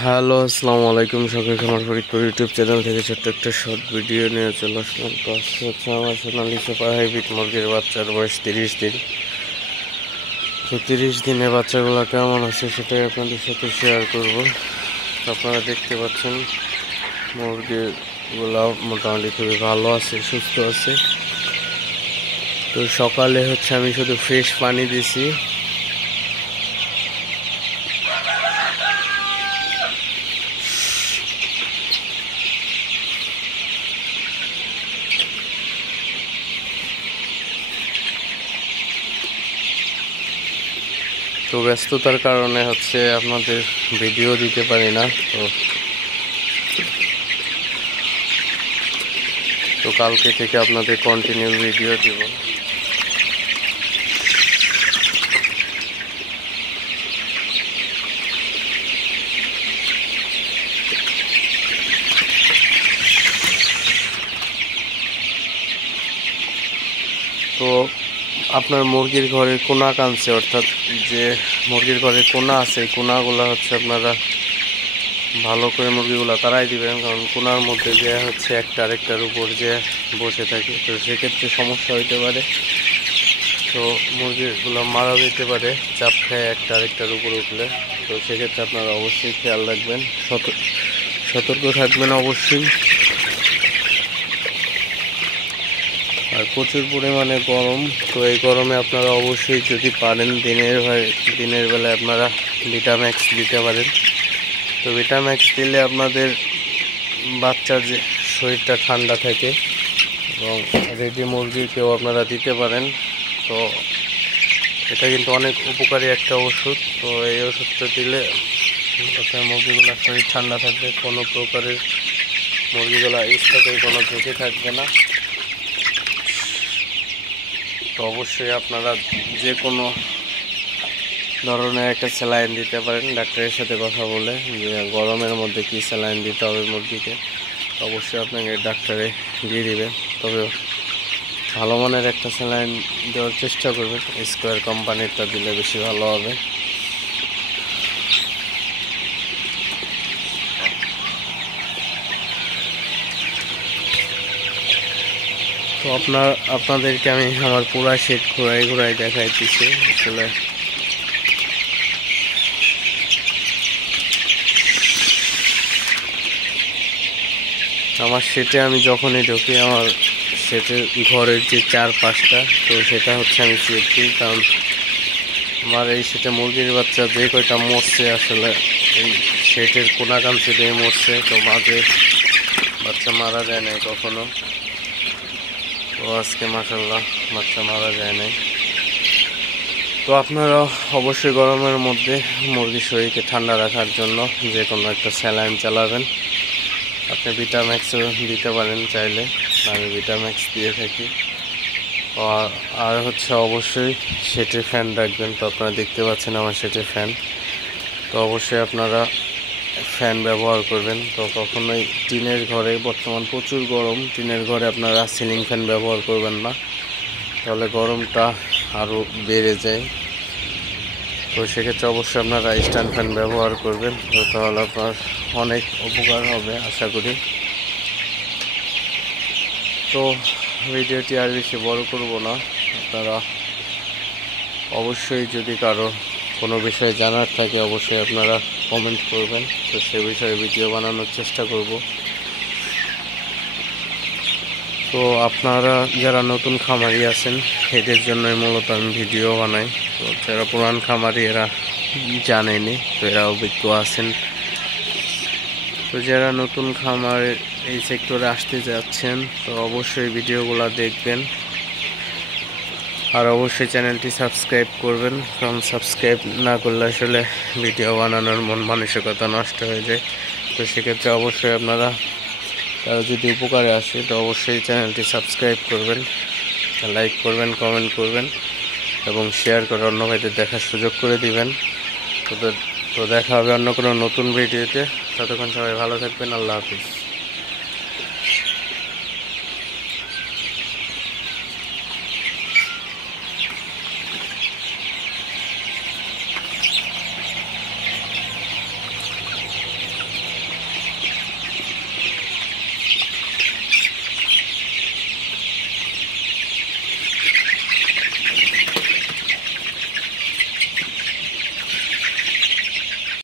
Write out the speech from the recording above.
Hello, আসসালামু আলাইকুম। সকাল খামার ফরিদপুর ইউটিউব চ্যানেল থেকে ছোট্ট একটা শর্ট ভিডিও নিয়ে চলে আসলাম। তো হচ্ছে আমার সোনালি সুপার হাইব্রিড মুরগির বাচ্চার বয়স 30 দিন। তো 30 দিনে বাচ্চাগুলো কেমন আছে সেটাই আপনাদের সাথে শেয়ার করব। আপনারা দেখতে পাচ্ছেন মুরগিগুলো মোটামুটি খুবই ভালো আছে, সুস্থ আছে। তো সকালে হচ্ছে আমি শুধু ফ্রেশ পানি দিছি। তো ব্যস্ততার কারণে হচ্ছে আপনাদের ভিডিও দিতে পারি না। তো কালকে থেকে আপনাদের কন্টিনিউ ভিডিও দিব। তো আপনার মুরগির ঘরের কোনা কানছে, অর্থাৎ যে মুরগির ঘরের কোনা আছে এই কোনাগুলো হচ্ছে আপনারা ভালো করে মুরগিগুলো তাড়াই দিবেন, কারণ কোনার মধ্যে যে হচ্ছে একটা আরেকটার উপর যে বসে থাকে, তো সেক্ষেত্রে সমস্যা হইতে পারে। তো মুরগিগুলো মারা যেতে পারে চাপ খেয়ে একটা আরেকটার উপর উঠলে। তো সেক্ষেত্রে আপনারা অবশ্যই খেয়াল রাখবেন, সতর্ক থাকবেন অবশ্যই। আর প্রচুর পরিমাণে গরম, তো এই গরমে আপনারা অবশ্যই যদি পারেন দিনের বেলায় আপনারা ভিটাম্যাক্স দিতে পারেন। তো ভিটাম্যাক্স দিলে আপনাদের বাচ্চার যে শরীরটা ঠান্ডা থাকে, এবং রেডি মুরগিকেও আপনারা দিতে পারেন। তো এটা কিন্তু অনেক উপকারী একটা ওষুধ। তো এই ওষুধটা দিলে আপনার মুরগিগুলোর শরীর ঠান্ডা থাকবে, কোনো প্রকারের মুরগিগুলো স্টকে কোনো ঝুঁকি থাকবে না। তো অবশ্যই আপনারা যে কোনো ধরনের একটা স্যালাইন দিতে পারেন, ডাক্তারের সাথে কথা বলে যে গরমের মধ্যে কি স্যালাইন দিতে হবে মুরগিকে। অবশ্যই আপনাকে ডাক্তারে দিয়ে দিবে, তবে ভালো মানের একটা স্যালাইন দেওয়ার চেষ্টা করবেন। স্কোয়ার কোম্পানিরটা দিলে বেশি ভালো হবে। তো আপনাদেরকে আমি আমার পুরা শেড ঘুরাই দেখাইতেছি। আসলে আমার শেডে আমি যখনই ঢুকি, আমার শেডের ঘরের যে চারপাশটা, তো সেটা হচ্ছে আমি চেক দিই, কারণ আমার এই শেডে মুরগির বাচ্চা যে কয়টা মরছে আসলে এই শেডের কোনাকাঞ্চি দিয়ে মরছে। তো মাঝে বাচ্চা মারা যায় নাই কখনো। তো আজকে মাশাআল্লাহ বাচ্চা মারা যায় নাই। তো আপনারা অবশ্যই গরমের মধ্যে মুরগির শরীরকে ঠান্ডা রাখার জন্য যে কোনো একটা স্যালাইন চালাবেন। আপনি ভিটাম্যাক্সও দিতে পারেন চাইলে, আমি ভিটাম্যাক্স দিয়ে থাকি। আর হচ্ছে অবশ্যই সেটে ফ্যান রাখবেন। তো আপনারা দেখতে পাচ্ছেন আমার সেটে ফ্যান, তো অবশ্যই আপনারা ফ্যান ব্যবহার করবেন। তো কখনোই টিনের ঘরে, বর্তমান প্রচুর গরম, টিনের ঘরে আপনারা সিলিং ফ্যান ব্যবহার করবেন না, তাহলে গরমটা আরও বেড়ে যায়। তো সেক্ষেত্রে অবশ্যই আপনারা স্ট্যান্ড ফ্যান ব্যবহার করবেন, তো তাহলে আপনার অনেক উপকার হবে আশা করি। তো ভিডিওটি আর বেশি বড় করব না। আপনারা অবশ্যই যদি কারো কোনো বিষয়ে জানার থাকে অবশ্যই আপনারা কমেন্ট করবেন, তো সে বিষয়ে ভিডিও বানানোর চেষ্টা করব। তো আপনারা যারা নতুন খামারি আছেন এদের জন্যই মূলত আমি ভিডিও বানাই। তো যারা পুরান খামারি এরা জানেনি, তো এরা অভিজ্ঞ আছেন। তো যারা নতুন খামার এই সেক্টরে আসতে যাচ্ছেন তো অবশ্যই ভিডিওগুলো দেখবেন, আর অবশ্যই চ্যানেলটি সাবস্ক্রাইব করবেন, কারণ সাবস্ক্রাইব না করলে আসলে ভিডিও বানানোর মন মানসিকতা নষ্ট হয়ে যায়। তো সেক্ষেত্রে অবশ্যই আপনারা তারা যদি উপকারে আসে তো অবশ্যই চ্যানেলটি সাবস্ক্রাইব করবেন, লাইক করবেন, কমেন্ট করবেন এবং শেয়ার করে অন্য ভাইদের দেখার সুযোগ করে দিবেন। তো দেখা হবে অন্য কোনো নতুন ভিডিওতে। ততক্ষণ সবাই ভালো থাকবেন। আল্লাহ হাফিজ।